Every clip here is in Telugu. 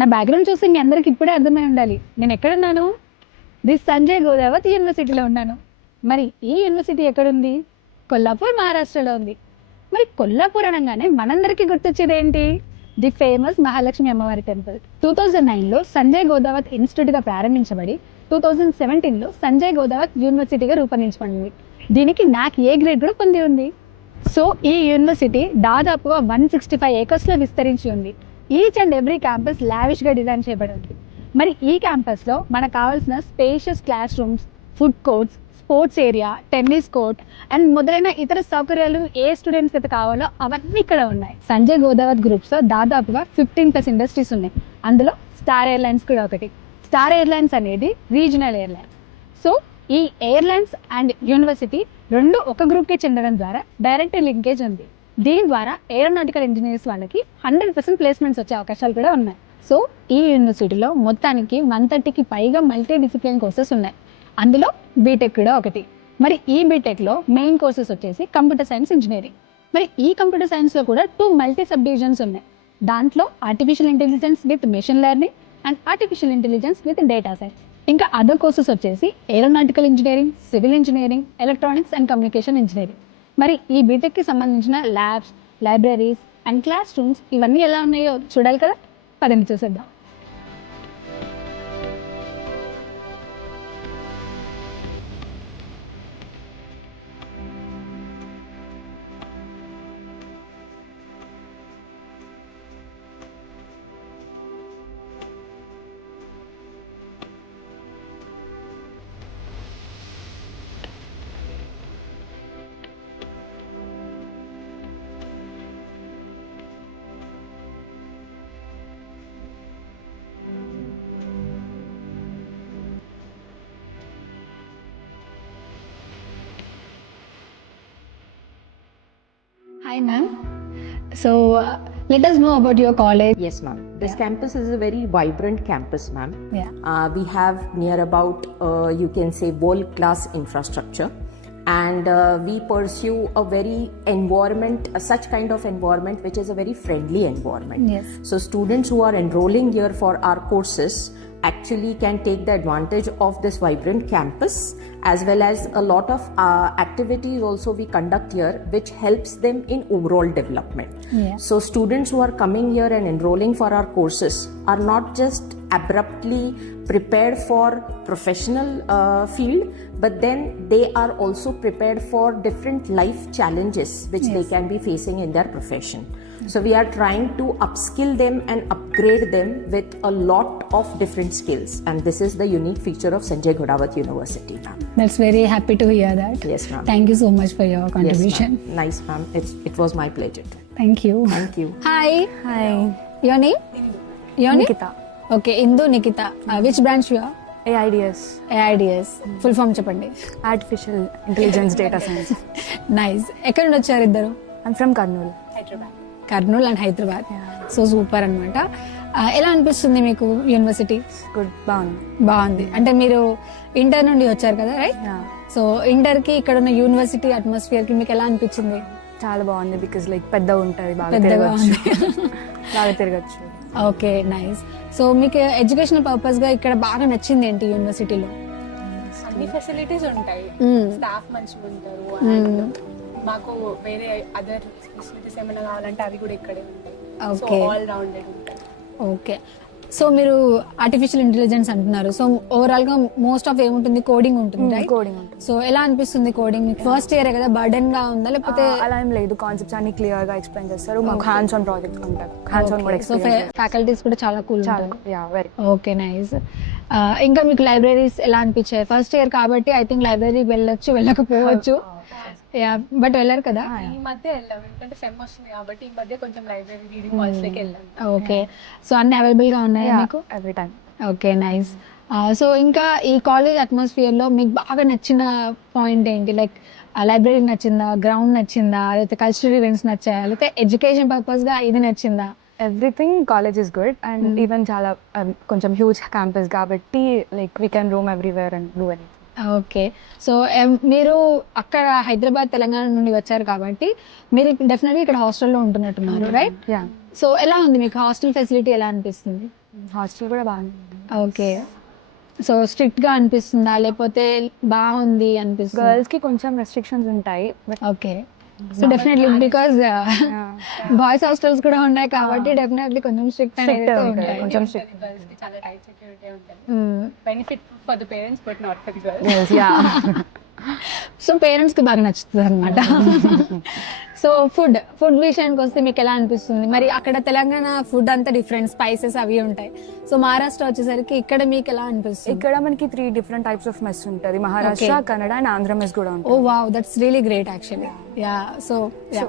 నా బ్యాక్గ్రౌండ్ చూసి మీ అందరికి ఇప్పుడే అర్థమై ఉండాలి నేను ఎక్కడున్నాను. దిస్ సంజయ్ గోదావత్ యూనివర్సిటీలో ఉన్నాను. మరి ఈ యూనివర్సిటీ ఎక్కడుంది? కొల్లాపూర్, మహారాష్ట్రలో ఉంది. మరి కొల్లాపూర్ అనగానే మనందరికీ గుర్తొచ్చేది ఏంటి? ది ఫేమస్ మహాలక్ష్మి అమ్మవారి టెంపుల్. 2009లో సంజయ్ గోదావత్ ఇన్స్టిట్యూట్గా ప్రారంభించబడి 2017లో సంజయ్ గోదావత్ యూనివర్సిటీగా రూపొందించబడింది. దీనికి NAC A గ్రేడ్ కూడా పొంది ఉంది. సో ఈ యూనివర్సిటీ దాదాపుగా 165 ఏకర్స్లో విస్తరించి ఉంది. ఈచ్ అండ్ ఎవ్రీ క్యాంపస్ లావిష్గా డిజైన్ చేయబడింది. మరి ఈ క్యాంపస్లో మనకు కావాల్సిన spacious class rooms, food courts, sports area, tennis court and మొదలైన ఇతర సౌకర్యాలు ఏ స్టూడెంట్స్కి అయితే కావాలో అవన్నీ ఇక్కడ ఉన్నాయి. సంజయ్ గోదావత్ గ్రూప్స్లో దాదాపుగా 15+ ఇండస్ట్రీస్ ఉన్నాయి. అందులో స్టార్ ఎయిర్లైన్స్ కూడా ఒకటి. స్టార్ ఎయిర్లైన్స్ అనేది రీజనల్ ఎయిర్లైన్స్. సో ఈ ఎయిర్లైన్స్ అండ్ యూనివర్సిటీ రెండు ఒక గ్రూప్కి చెందడం ద్వారా డైరెక్ట్ లింకేజ్ ఉంది. దీని ద్వారా ఏరోనాటికల్ ఇంజనీర్స్ వాళ్ళకి 100% ప్లేస్మెంట్స్ వచ్చే అవకాశాలు కూడా ఉన్నాయి. సో ఈ యూనివర్సిటీలో మొత్తానికి 130కి పైగా మల్టీ డిసిప్లిన్ కోర్సెస్ ఉన్నాయి. అందులో బీటెక్ కూడా ఒకటి. మరి ఈ బీటెక్లో మెయిన్ కోర్సెస్ వచ్చేసి కంప్యూటర్ సైన్స్, ఇంజనీరింగ్. మరి ఈ కంప్యూటర్ సైన్స్లో కూడా 2 మల్టీ సబ్ డివిజన్స్ ఉన్నాయి. దాంట్లో artificial intelligence with machine learning and artificial intelligence with data science. ఇంకా అదర్ కోర్సెస్ వచ్చేసి aeronautical engineering, civil engineering, electronics and communication engineering. మరి ఈ బీటెక్కి సంబంధించిన labs, libraries and class rooms ఇవన్నీ ఎలా ఉన్నాయో చూడాలి కదా. పదండి చూసేద్దాం. Hi ma'am. So let us know about your college. Yes, ma'am. This campus is a very vibrant campus, ma'am. Yeah. We have near about, you can say, world-class infrastructure. And we pursue a very environment, such kind of environment which is a very friendly environment. Yes. So students who are enrolling here for our courses actually can take the advantage of this vibrant campus, as well as a lot of activities also we conduct here which helps them in overall development. Yeah. So students who are coming here and enrolling for our courses are not just abruptly prepared for professional field, but then they are also prepared for different life challenges which they can be facing in their profession. So we are trying to upskill them and upgrade them with a lot of different skills, and this is the unique feature of Sanjay Ghodawath University, ma'am. That's very happy to hear that. Yes, ma'am. Thank you so much for your contribution. Yes, ma'am. Nice, ma'am. It was my pleasure. Thank you. Thank you. Hi. Hi, Your name? Your name? Nikita. Okay, Indu Nikita. Which branch you are? AIDS, AIDS. Full form చెప్పండి. Artificial Intelligence Data Science. Nice. ఎక్కడ నుండి వచ్చారు ఇద్దరు? I'm from Karnool. Kurnool and Hyderabad. So super అనమాట. ఎలా అనిపిస్తుంది మీకు యూనివర్సిటీ? Good, బాగుంది. బాగుంది. అంటే మీరు ఇంటర్ నుండి వచ్చారు కదా, రైట్? Yeah. సో ఇంటర్కి ఇక్కడ ఉన్న యూనివర్సిటీ అట్మాస్ఫియర్కి మీకు ఎలా అనిపించింది? చాలా బాగుంది బికాజ్ లైక్ పెద్దగా ఉంటుంది, బాగా పెద్దగా తిరగచ్చు. బాగా తిరగచ్చు. Okay, nice. సో మీకు ఎడ్యుకేషనల్ పర్పస్గా ఇక్కడ బాగా నచ్చింది ఏంటి యూనివర్సిటీలో? అన్ని ఫెసిలిటీస్ ఉంటాయి, స్టాఫ్ మంచిగా ఉంటారు, and మాకు వేరే అదర్ ఫెసిలిటీస్ ఏమైనా కావాలంటే అవి కూడా ఇక్కడే ఉంటాయి. So Okay. ఆల్ రౌండెడ్ ఉంటాయి. ఓకే. సో మీరు ఆర్టిఫిషియల్ ఇంటెలిజెన్స్ అంటున్నారు. సో ఓవరాల్ గా మోస్ట్ ఆఫ్ ఏముంటుంది? కోడింగ్ ఉంటుంది, రైట్? కోడింగ్ ఉంటుంది. సో ఎలా అనిపిస్తుంది కోడింగ్? మీకు ఫస్ట్ ఇయర్ కదా, బర్డెన్ గా ఉందా లేకపోతే? అలా ఏం లేదు, కాన్సెప్ట్స్ అన్ని క్లియర్ గా ఎక్స్ప్లెయిన్ చేస్తారు. మాకు హ్యాండ్స్ ఆన్ ప్రాజెక్ట్స్ ఉంటాయి, హ్యాండ్స్ ఆన్ కూడా సో ఎక్స్పీరియన్స్. ఫ్యాకల్టీస్ కూడా చాలా కూల్ చాలా ఉంటారు. వెరీ. Okay, nice. ఇంకా మీకు లైబ్రరీస్ ఎలా అనిపించాయి? ఫస్ట్ ఇయర్ కాబట్టి ఐ థింక్ లైబ్రరీకి వెళ్ళొచ్చు, వెళ్ళకపోవచ్చు. యా, బట్ వెళ్ళారు కదా? ఈ మధ్య వెళ్ళాం, ఎందుకంటే సెమ్ వస్తుంది కాబట్టి ఈ మధ్య కొంచెం లైబ్రరీ రీడింగ్ హాల్స్లోకి వెళ్ళాం. ఓకే. సో అన్ని అవైలబుల్ గా ఉన్నాయా మీకు? Every time. Okay, nice. So ఇంకా ఈ కాలేజ్ అట్మాస్ఫియర్లో మీకు బాగా నచ్చిన పాయింట్ ఏంటి? లైక్ లైబ్రరీ నచ్చిందా, గ్రౌండ్ నచ్చిందా, లేకపోతే కల్చరల్ ఈవెంట్స్ నచ్చాయా, లేకపోతే ఎడ్యుకేషన్ పర్పస్గా ఇది నచ్చిందా? Everything college is good and even చాలా కొంచెం హ్యూజ్ క్యాంపస్ కాబట్టి like we can room everywhere and do anything. Okay. So మీరు అక్కడ హైదరాబాద్, తెలంగాణ నుండి వచ్చారు కాబట్టి మీరు డెఫినెట్గా ఇక్కడ హాస్టల్లో ఉంటున్నట్టున్నారు, రైట్? యా. సో ఎలా ఉంది మీకు హాస్టల్ ఫెసిలిటీ? ఎలా అనిపిస్తుంది? హాస్టల్ కూడా బాగుంది. ఓకే. సో స్ట్రిక్ట్గా అనిపిస్తుందా లేకపోతే బాగుంది అనిపిస్తుంది? గర్ల్స్కి కొంచెం రెస్ట్రిక్షన్స్ ఉంటాయి, but okay. So definitely because boys hostels కూడా ఉన్నాయి కాబట్టి డెఫినెట్లీ కొంచెం స్ట్రిక్ట్ అనేది Strict అయితే ఉంటాయి, ఉంటాయి. కొంచెం strict. గర్ల్స్ కి చాలా టైట్ సెక్యూరిటీ ఉంటుంది. మ్మ్. Benefit for the parents but not for the girls. So పేరెంట్స్కి బాగా నచ్చుతుంది అనమాట. సో ఫుడ్ విషయానికి వస్తే మీకు ఎలా అనిపిస్తుంది? మరి అక్కడ తెలంగాణ ఫుడ్ అంతా డిఫరెంట్ స్పైసెస్ అవి ఉంటాయి. సో మహారాష్ట్ర వచ్చేసరికి ఇక్కడ మీకు ఎలా అనిపిస్తుంది? ఇక్కడ మనకి 3 different types of mess ఉంటుంది. మహారాష్ట్ర, కన్నడ అండ్ ఆంధ్ర మెస్ కూడా ఓ ఉంటుంది. Wow, that's really great actually. Yeah, so so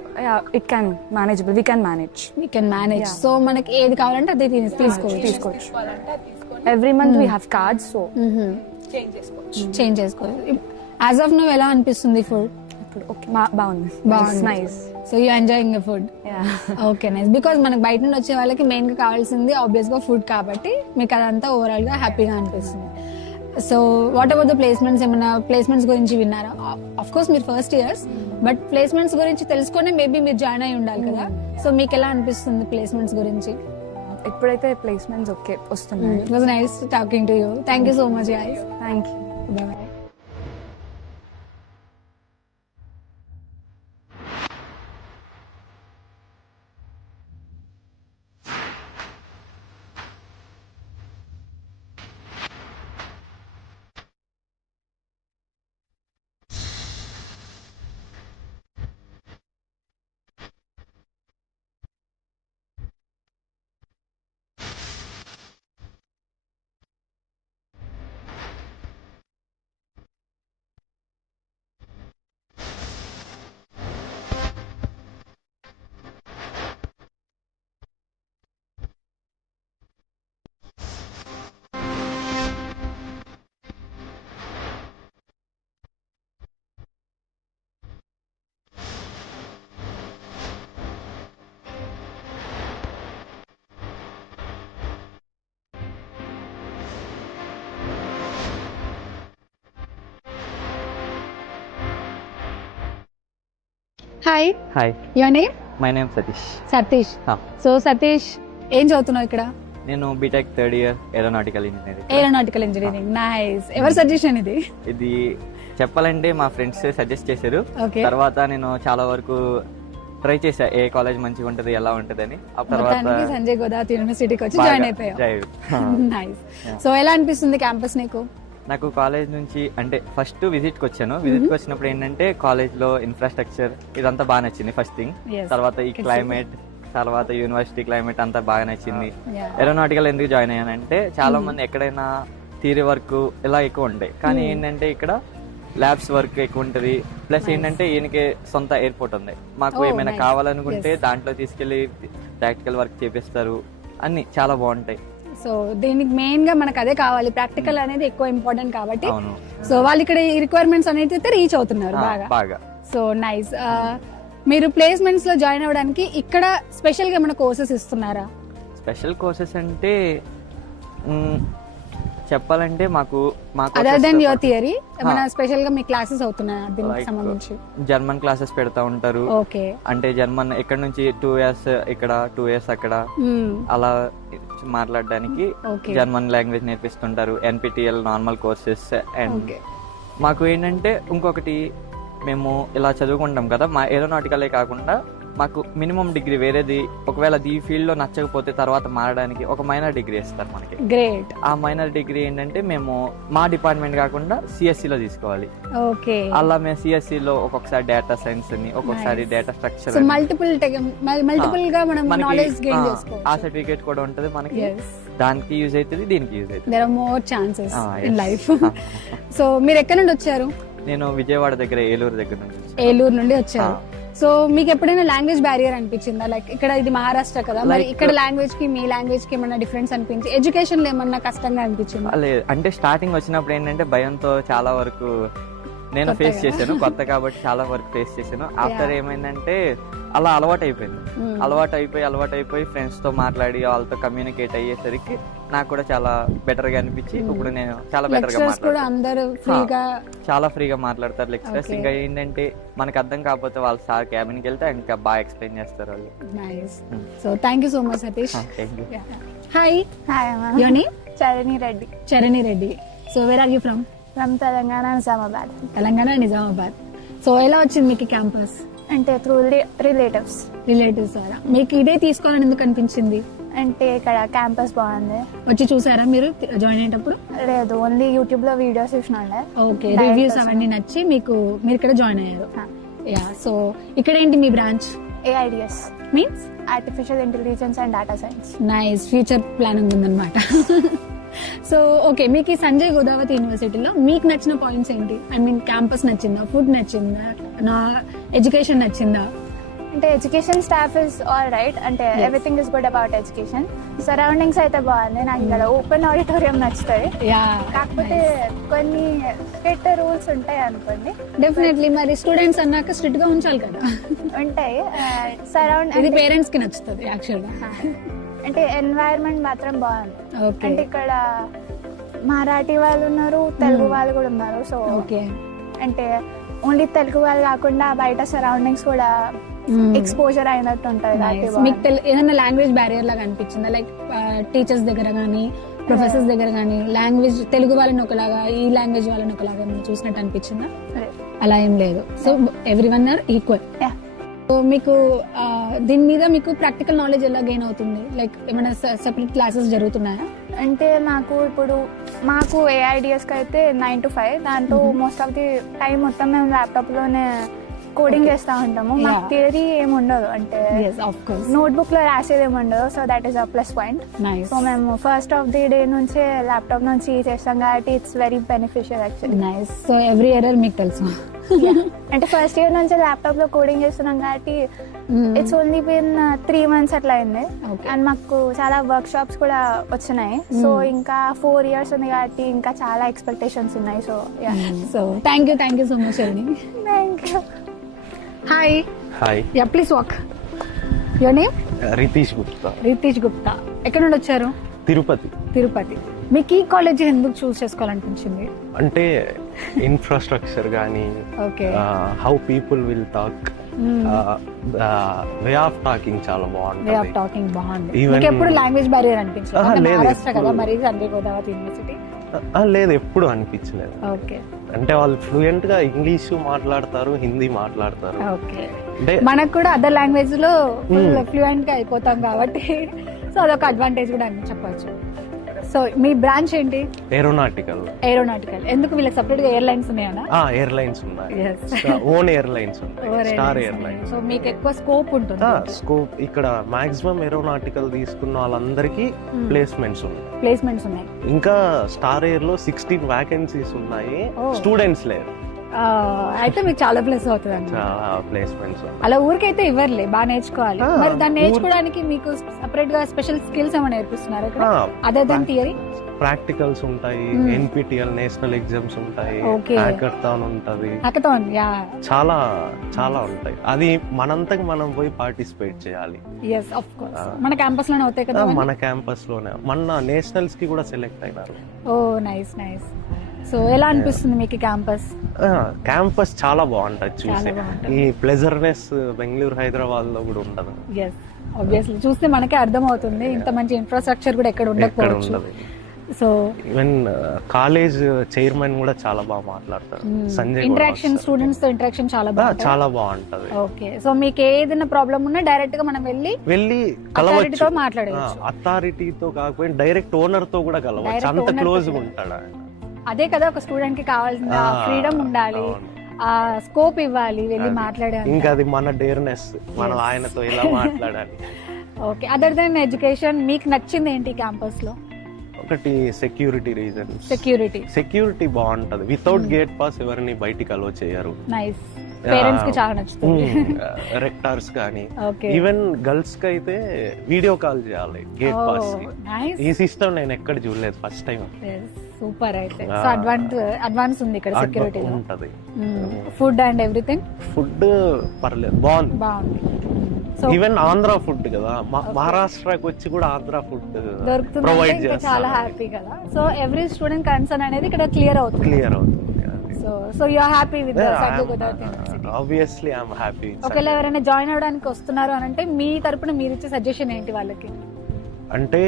it can manageable, we can manage. We can manage. So మనకి ఏది కావాలంటే అది తీసుకోవచ్చు. తీసుకోవాలంటే అది తీసుకొని every month we have cards, so change చేసుకోవచ్చు. చేంజ్ చేసుకోవచ్చు. యాజ్ ఆఫ్ నో ఎలా అనిపిస్తుంది ఫుడ్? ఇప్పుడు ఓకే బాగుంది. బాగుంది. Nice. So you enjoying the food? Okay, nice. Because మనకు బయట నుండి వచ్చే వాళ్ళకి మెయిన్ గా కావాల్సింది ఆబ్వియస్ గా ఫుడ్ కాబట్టి మీకు అదంతా ఓవరాల్ గా హ్యాపీగా అనిపిస్తుంది. So what about the placements? ఏమైనా ప్లేస్మెంట్స్ గురించి విన్నారా? ఆఫ్ కోర్స్ మీరు ఫస్ట్ ఇయర్స్, బట్ ప్లేస్మెంట్స్ గురించి తెలుసుకొని మేబీ మీరు జాయిన్ అయి ఉండాలి కదా. సో మీకు ఎలా అనిపిస్తుంది ప్లేస్మెంట్స్ గురించి? ఇప్పుడైతే ప్లేస్మెంట్స్ ఓకే వస్తున్నాయి. It was nice talking to you. Thank you so much guys. Thank you. Bye. Hi, hi, your name? My name Satish. Satish. So Satish ఏం చదువుతున్నావు ఇక్కడ? నేను BTech 3rd year aeronautical engineering. Aeronautical engineering. Nice. ఎవరు సజెషన్ ఇది? ఇది చెప్పాలంటే మా ఫ్రెండ్స్ సజెస్ట్ చేశారు. ఓకే. తర్వాత నేను చాలా వరకు ట్రై చేశా ఏ కాలేజ్ మంచిగా ఉంటది ఎలా ఉంటది అని. ఆ తర్వాత మొత్తానికి సంజయ్ గోదావరి యూనివర్సిటీకి వచ్చి జాయిన్ అయిపోయావు. నైస్. సో ఎలా అనిపిస్తుంది క్యాంపస్ నీకు? నాకు కాలేజ్ నుంచి అంటే ఫస్ట్ విజిట్ కి వచ్చాను. విజిట్ కి వచ్చినప్పుడు ఏంటంటే కాలేజ్ లో ఇన్ఫ్రాస్ట్రక్చర్ ఇదంతా బాగా నచ్చింది ఫస్ట్ థింగ్. Yes. తర్వాత ఈ క్లైమేట్, తర్వాత యూనివర్సిటీ క్లైమేట్ అంతా బాగా నచ్చింది. Yeah. ఏరోనాటికల్ ఎందుకు జాయిన్ అయ్యానంటే చాలా మంది ఎక్కడైనా థియరీ వర్క్ ఇలా ఎక్కువ ఉంటాయి, కానీ ఏంటంటే ఇక్కడ ల్యాబ్స్ వర్క్ ఎక్కువ ఉంటది. ప్లస్ ఏంటంటే ఈయనకి సొంత ఎయిర్పోర్ట్ ఉంది. మాకు ఏమైనా కావాలనుకుంటే దాంట్లో తీసుకెళ్లి ప్రాక్టికల్ వర్క్ చేపిస్తారు. అన్ని చాలా బాగుంటాయి. సో దీనికి మెయిన్ గా మనకు అదే కావాలి, ప్రాక్టికల్ అనేది ఎక్కువ ఇంపార్టెంట్ కాబట్టి. అవును. సో వాళ్ళు ఇక్కడ ఈ రిక్వైర్మెంట్స్ అనేది అయితే రీచ్ అవుతున్నారు బాగా. బాగా. So nice. మీరు ప్లేస్మెంట్స్ లో జాయిన్ అవ్వడానికి ఇక్కడ స్పెషల్ గా ఏమైనా కోర్సెస్ ఇస్తున్నారా? స్పెషల్ కోర్సెస్ అంటే చెప్పాలంటే మాకు అదర్ దెన్ యువర్ థియరీ ఏమైనా స్పెషల్ గా మీ క్లాసెస్ అవుతున్నాయా దీనికి సంబంధించి? జర్మన్ క్లాసెస్ పెడతా ఉంటారు. ఓకే. అంటే జర్మన్ ఇక్కడ నుంచి 2 years ఇక్కడ 2 years అక్కడ అలా మాట్లాడడానికి జర్మన్ లాంగ్వేజ్ నేర్పిస్తుంటారు. NPTEL normal courses. అండ్ మాకు ఏంటంటే ఇంకొకటి, మేము ఇలా చదువుకుంటాం కదా, మా ఏరోనాటికలే కాకుండా మాకు మినిమం డిగ్రీ వేరేది ఒకవేళ ఈ ఫీల్డ్ లో నచ్చకపోతే తర్వాత మారడానికి ఒక మైనర్ డిగ్రీ ఇస్తారు మనకి. గ్రేట్. ఆ మైనర్ డిగ్రీ ఏంటంటే మేము మా డిపార్ట్మెంట్ కాకుండా CSE లో తీసుకోవాలి. ఓకే. అలా మేము CSE లో ఒక్కొక్కసారి డేటా సైన్స్ అని, ఒక్కొక్కసారి డేటా స్ట్రక్చర్ సో మల్టిపుల్ గా మనం నాలెడ్జ్ గెయిన్ చేసుకోవచ్చు. ఆ సర్టిఫికేట్ కూడా ఉంటది మనకి. దానికి యూజ్ అవుతుంది, దీనికి యూజ్ అవుతుంది. There are more chances in life. So మీరు ఎక్కడి నుండి వచ్చారు? నేను విజయవాడ దగ్గర ఏలూరు దగ్గర నుంచి. ఏలూరు నుండి వచ్చారు. సో మీకు ఎప్పుడైనా లాంగ్వేజ్ బ్యారియర్ అనిపించిందా? లైక్ ఇక్కడ ఇది మహారాష్ట్ర కదా, మరి ఇక్కడ లాంగ్వేజ్ కి మీ లాంగ్వేజ్ కి ఏమన్నా డిఫరెన్స్ అనిపించి ఎడ్యుకేషన్ లో ఏమన్నా కష్టంగా అనిపించిందా? లేదు, అంటే స్టార్టింగ్ వచ్చినప్పుడు ఏంటంటే భయంతో చాలా వరకు నేను ఫేస్ చేశాను. కొత్త కాబట్టి చాలా వరకు ఫేస్ చేశాను. ఆఫ్టర్ ఏమైందంటే అలా అలవాటు అయిపోయి ఫ్రెండ్స్ తో మాట్లాడి వాళ్ళతో కమ్యూనికేట్ అయ్యేసరికి నాకు కూడా చాలా బెటర్ గా అనిపించి ఇప్పుడు నేను చాలా బెటర్ గా చాలా ఫ్రీగా మాట్లాడతారు లెక్చరర్స్. ఇంకా ఏంటంటే మనకు అర్థం కాకపోతే వాళ్ళ సార్ క్యాబిన్ కి వెళ్తే ఇంకా బాగా ఎక్స్ప్లెయిన్ చేస్తారు వాళ్ళు. So thank you so much Satish. Thank you. Hi, Hi, your name? Charini Reddy Charini Reddy. So where are you from? from Telangana, Nizamabad. Telangana, Nizamabad. So ఎలా వచ్చింది మీకు క్యాంపస్? అంటే త్రూ రిలేటివ్స్. రిలేటివ్స్ ద్వారా. మీకు ఇదే తీసుకోవాలని ఎందుకు అనిపించింది? అంటే ఇక్కడ క్యాంపస్ బాగుంది. వచ్చి చూసారా మీరు జాయిన్ అయ్యేటప్పుడు? లేదు, ఓన్లీ యూట్యూబ్ లో వీడియోస్ చూసినాండే. ఓకే, రివ్యూస్ అవన్నీ నచ్చి మీరు ఇక్కడ జాయిన్ అయ్యారు. యా, సో ఇక్కడ ఏంటి మీ branch? AIDS means artificial intelligence and data science. Nice, future planning ఉందన్నమాట. సో ఓకే, మీకు ఈ సంజయ్ గోదావరి యూనివర్సిటీలో మీకు నచ్చిన పాయింట్స్ ఏంటి? ఐ మీన్ క్యాంపస్ నచ్చిందా, ఫుడ్ నచ్చిందా, నా ఎడ్యుకేషన్ నచ్చిందా? అంటే education staff is all right. అంటే everything is good about education. Surroundings అయితే బాగుంది. నాకు ఇక్కడ ఓపెన్ ఆడిటోరియం నచ్చుతుంది. యా, కాకపోతే కొన్ని స్ట్రిక్ట్ రూల్స్ ఉంటాయి అనుకోండి. డెఫినెట్లీ. మరి స్టూడెంట్స్ అన్నాక స్ట్రిక్ట్ గా ఉంచాలి కదా. ఉంటాయి సరౌండ్. ఇది పేరెంట్స్ కి నచ్చుతుంది యాక్చువల్ గా. అంటే ఎన్వైరన్మెంట్ మాత్రం బాగుంది. ఓకే. అంటే ఇక్కడ మరాఠీ వాళ్ళు ఉన్నారు, తెలుగు వాళ్ళు కూడా ఉన్నారు. సో ఓకే, అంటే ఓన్లీ తెలుగు వాళ్ళు కాకుండా బయట సరౌండింగ్స్ కూడా ఎక్స్పోజర్ అయినట్టు ఉంటుంది. మీకు ఏదైనా లాంగ్వేజ్ బ్యారియర్ లాగా అనిపించిందా? లైక్ టీచర్స్ దగ్గర కానీ ప్రొఫెసర్స్ దగ్గర కానీ లాంగ్వేజ్, తెలుగు వాళ్ళని ఒకలాగా ఈ లాంగ్వేజ్ వాళ్ళని ఒకలాగా ఏమైనా చూసినట్టు అనిపించిందా? అలా ఏం లేదు. So every one or equal. So మీకు దీని మీద మీకు ప్రాక్టికల్ నాలెడ్జ్ ఎలా గెయిన్ అవుతుంది? లైక్ ఏమైనా సెపరేట్ క్లాసెస్ జరుగుతున్నాయా? అంటే మాకు AIDS కి అయితే 9 to 5. దాంట్లో మోస్ట్ ఆఫ్ ది టైం మొత్తం మేము ల్యాప్టాప్ లోనే కోడింగ్ చేస్తా ఉంటాము. మాకు థియరీ ఏమి ఉండదు. అంటే నోట్బుక్ లో రాసేది ఏమి ఉండదు. So that is a plus point. So మేము ఫస్ట్ ఆఫ్ ది డే నుంచే ల్యాప్టాప్ నుంచి చేస్తాం కాబట్టి it's very beneficial actually. Nice. So every error మీకు తెలుసు. అంటే ఫస్ట్ ఇయర్ నుంచి ల్యాప్టాప్ లో కోడింగ్ చేస్తున్నాం కాబట్టి ఇట్స్ ఓన్లీ బిన్ 3 months అట్లా అయింది. అండ్ మాకు చాలా వర్క్ షాప్స్ కూడా వచ్చినాయి. సో ఇంకా 4 years ఉంది కాబట్టి ఇంకా చాలా ఎక్స్పెక్టేషన్స్ ఉన్నాయి. So thank you so much అండి. Thank you. Hi. Hi. Yeah, please walk. Your name? Ritish Gupta. Ritish Gupta. ఎక్కడ నుండి వచ్చారు? తిరుపతి. మీకు ఈ కాలేజ్ ఎందుకు చూస్ చేసుకోవాలనిపించింది? అంటే ఇన్ఫ్రాస్ట్రక్చర్ కానీ, how people will talk, way of talking చాలా బాగుంటుంది. వే ఆఫ్ టాకింగ్ బాగుంది. మీకు ఎప్పుడు లాంగ్వేజ్ బ్యారియర్ అనిపించింది? మహారాష్ట్ర కదా మరి సంజయ్ గోదావరి యూనివర్సిటీ. లేదు, ఎప్పుడు అనిపించలేదు. ఓకే. అంటే వాళ్ళు ఫ్లూయెంట్ గా ఇంగ్లీష్ మాట్లాడతారు, హిందీ మాట్లాడతారు. ఓకే. మనకు కూడా అదర్ లాంగ్వేజ్ లో ఫ్లూయెంట్ గా అయిపోతాం కాబట్టి సో అదొక అడ్వాంటేజ్ కూడా అని చెప్పొచ్చు. సో మీ బ్రాంచ్ ఏంటి? ఏరోనాటికల్. ఎందుకు వీళ్ళకి సపరేట్ గా ఎయిర్లైన్స్ ఉన్నాయా? ఎయిర్లైన్స్ ఉన్నాయి. ఓన్ ఎయిర్లైన్స్ ఉన్నాయి. Star airlines. సో మీకు ఎక్కువ స్కోప్ ఉంటుంది. స్కోప్ ఇక్కడ మాక్సిమం ఏరోనాటికల్ తీసుకున్న వాళ్ళందరికీ ప్లేస్మెంట్స్ ఉన్నాయి. ఇంకా స్టార్ ఎయిర్ లో 16 vacancies ఉన్నాయి. స్టూడెంట్స్ లేరు. అయితే మీకు చాలా ప్లేస్ అవుతుంది అండి. చాలా ప్లేస్మెంట్స్. అలా ఊరికైతే ఇవ్వర్లే, బాగా నేర్చుకోవాలి. మరి దాన్ని నేర్చుకోవడానికి మీకు సెపరేట్ గా స్పెషల్ స్కిల్స్ ఏమైనా నేర్పిస్తున్నారు ఇక్కడ అదర్ దెన్ థియరీ? ప్రాక్టికల్స్ ఉంటాయి, NPTEL నేషనల్ ఎగ్జామ్స్ ఉంటాయి, హ్యాకథాన్ ఉంటది, చాలా చాలా ఉంటాయి. అది మనంతకు మనం పోయి పార్టిసిపేట్ చేయాలి. మన క్యాంపస్ లోనే అవుతాయి కదా? మన క్యాంపస్ లోనే. మొన్న నేషనల్స్ కి కూడా సెలెక్ట్ అయినారు. ఓ నైస్. సో ఎలా అనిపిస్తుంది మీకు క్యాంపస్? క్యాంపస్ చాలా బాగుంటది చూసి. ఈ ప్లెజర్నెస్ బెంగళూరు, హైదరాబాద్ లో కూడా ఉండదు. ఆబ్వియస్లీ చూస్తే మనకే అర్థం అవుతుంది. ఇంత మంచి ఇన్ఫ్రాస్ట్రక్చర్ కూడా ఎక్కడ ఉండకపోవచ్చు. సో ఈవెన్ కాలేజ్ చైర్మన్ కూడా చాలా బాగా మాట్లాడతారు. సంజయ్ ఇంటరాక్షన్, స్టూడెంట్స్ తో ఇంటరాక్షన్ చాలా బాగుంటది. ఓకే. సో మీకు ఏదైనా ప్రాబ్లం ఉన్నా డైరెక్ట్ గా మనం వెళ్ళి కలవచ్చు, మాట్లాడవచ్చు. అథారిటీతో కాకపోయినా డైరెక్ట్ ఓనర్ తో కూడా కలవచ్చు. అంత క్లోజ్ గా ఉంటాడు. అదే కదా ఒక స్టూడెంట్ కి కావాల్సిన ఫ్రీడమ్ ఉండాలి, ఆ స్కోప్ ఇవ్వాలి, వెళ్ళి మాట్లాడాలి. ఇంకా అది మన డేర్నెస్, మనం ఆయనతో ఇలా మాట్లాడాలి. ఓకే. అదర్ దెన్ ఎడ్యుకేషన్ మీకు నచ్చింది ఏంటి క్యాంపస్ లో? ఒకటి సెక్యూరిటీ రీజన్స్. సెక్యూరిటీ బాగుంటది. వితౌట్ గేట్ పాస్ ఎవరిని బయటికి అలో చేయరు. నైస్. పేరెంట్స్ కి చాలా నచ్చుతుంది. రెక్టార్స్ కానీ ఈవెన్ గర్ల్స్ కి అయితే వీడియో కాల్ చేయాలి గేట్ పాస్. ఈ సిస్టమ్ నేను ఎక్కడ చూడలేదు, ఫస్ట్ టైం. సూపర్. అయితే సో అడ్వాన్స్ ఉంది ఇక్కడ సెక్యూరిటీ ఉంటది. Food and everything? ఫుడ్ పర్లేదు, బాగుంది. ఈవెన్ ఆంధ్ర ఫుడ్ కదా, మహారాష్ట్రకి వచ్చి కూడా ఆంధ్ర ఫుడ్ ప్రొవైడ్ చేస్తారు. చాలా హ్యాపీ కదా. సో ఎవ్రీ స్టూడెంట్ కన్సర్న్ అనేది ఇక్కడ క్లియర్ అవుతుంది. So you are happy with Sanjay Godavari university? Obviously I am happy. ఒకవేళ ఎవరైనా జాయిన్ అవడానికి వస్తున్నారు అని అంటే మీ తరపున మీరు ఇచ్చే సజెషన్ ఏంటి వాళ్ళకి? అంటే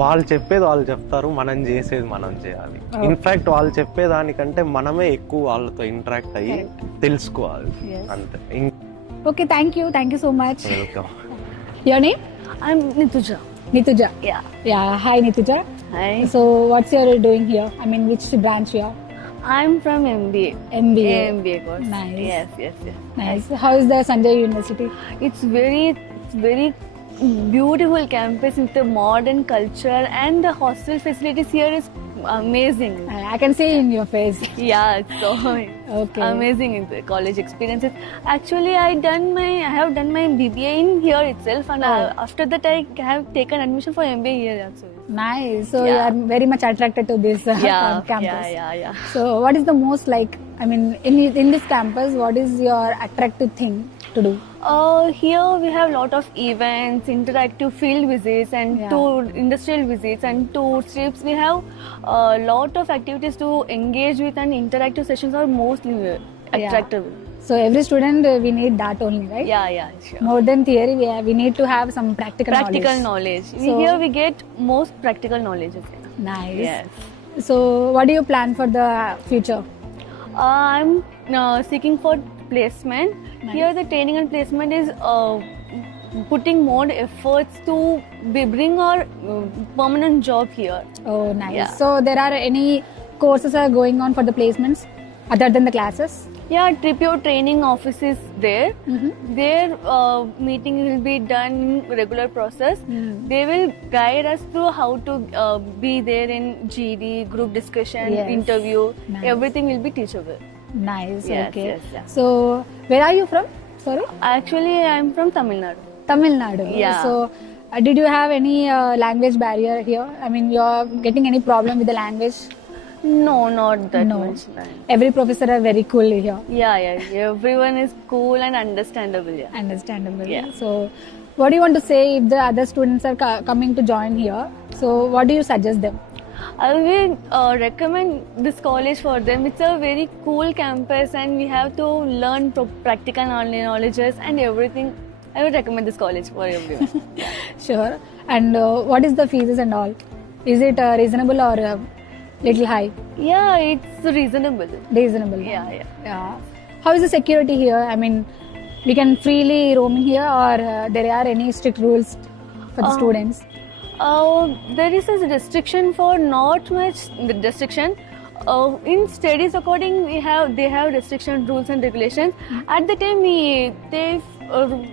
వాళ్ళు చెప్పేది వాళ్ళు చెప్తారు, మనం చేసేది మనం చేయాలి. ఇన్ఫాక్ట్ వాళ్ళు చెప్పేదానికంటే మనమే ఎక్కువ వాళ్ళతో ఇంటరాక్ట్ అయ్యి తెలుసుకోవాలి అంతే. Okay, thank you so much. Welcome. Your name? I'm Nituja. Nituja. Yeah. Hi Nituja. Hi. So what's your doing here? I mean, which branch you are? I'm from MBA. MBA. MBA course. Nice. Yes. Nice. How is the Sanjay University? It's very beautiful campus with the modern culture, and the hostel facilities here is amazing. I can see in your face. Yeah, it's so Okay. amazing in the college experiences. Actually, I have done my BBA in here itself, and after that I have taken admission for MBA here also. Nice. So you are very much attracted to this campus. Yeah. So what is the most like? I mean, in this campus, what is your attractive thing to do? Here we have a lot of events, interactive field visits, and tour industrial visits and tour trips. We have a lot of activities to engage with, and interactive sessions are mostly attractive. So every student we need that only, right? Yeah, sure. More than theory, we need to have some practical knowledge. So, Here we get most practical knowledge. Nice. Yes. So what do you plan for the future? I'm seeking for placement. Nice. Here the training and placement is putting more efforts to bring our permanent job here. Oh, nice. Yeah. So there are any courses are going on for the placements other than the classes? Yeah, TRIPIO training office is there. Mm-hmm. Their meeting will be done in regular process. They will guide us through how to be there in GD, group discussion, interview. Nice. Everything will be teachable. Nice. Yes, Okay. yes. So where are you from? Sorry? Actually, I'm from Tamil Nadu. Tamil Nadu. Yeah. So did you have any language barrier here? I mean, you're getting any problem with the language? No, not that No. much. Every professor are very cool here. Yeah. Everyone is cool and understandable. Yeah. Understandable. Yeah. So what do you want to say if the other students are coming to join here? So what do you suggest them? I will recommend this college for them. It's a very cool campus, and we have to learn practical knowledges and everything. I would recommend this college for everyone. Sure. And what is the fees and all? Is it reasonable or little high? Yeah, it's reasonable. Reasonable. Yeah. How is the security here? I mean, we can freely roam here, or there are any strict rules for the students? There is a restriction for not much restriction. In studies according they have restriction rules and regulations. At the time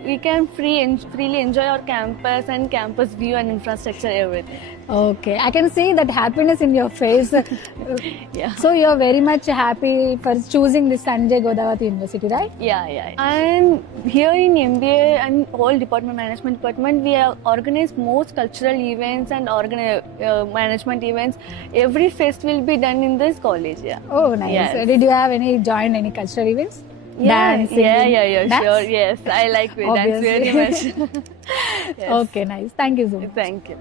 we can freely enjoy our campus and campus view and infrastructure, everything. Okay, I can see that happiness in your face. Yeah. So you're very much happy for choosing this Sanjay Godawati University, right? Yeah. And here in MBA and whole management department, we have organized most cultural events and management events. Every fest will be done in this college. Yeah. Oh, nice. Yes. Did you have joined any cultural events? Yeah, Dance, singing? yeah, Dance? sure. Yes, I like dance very much. Yes. Okay, nice. Thank you so much. Thank you.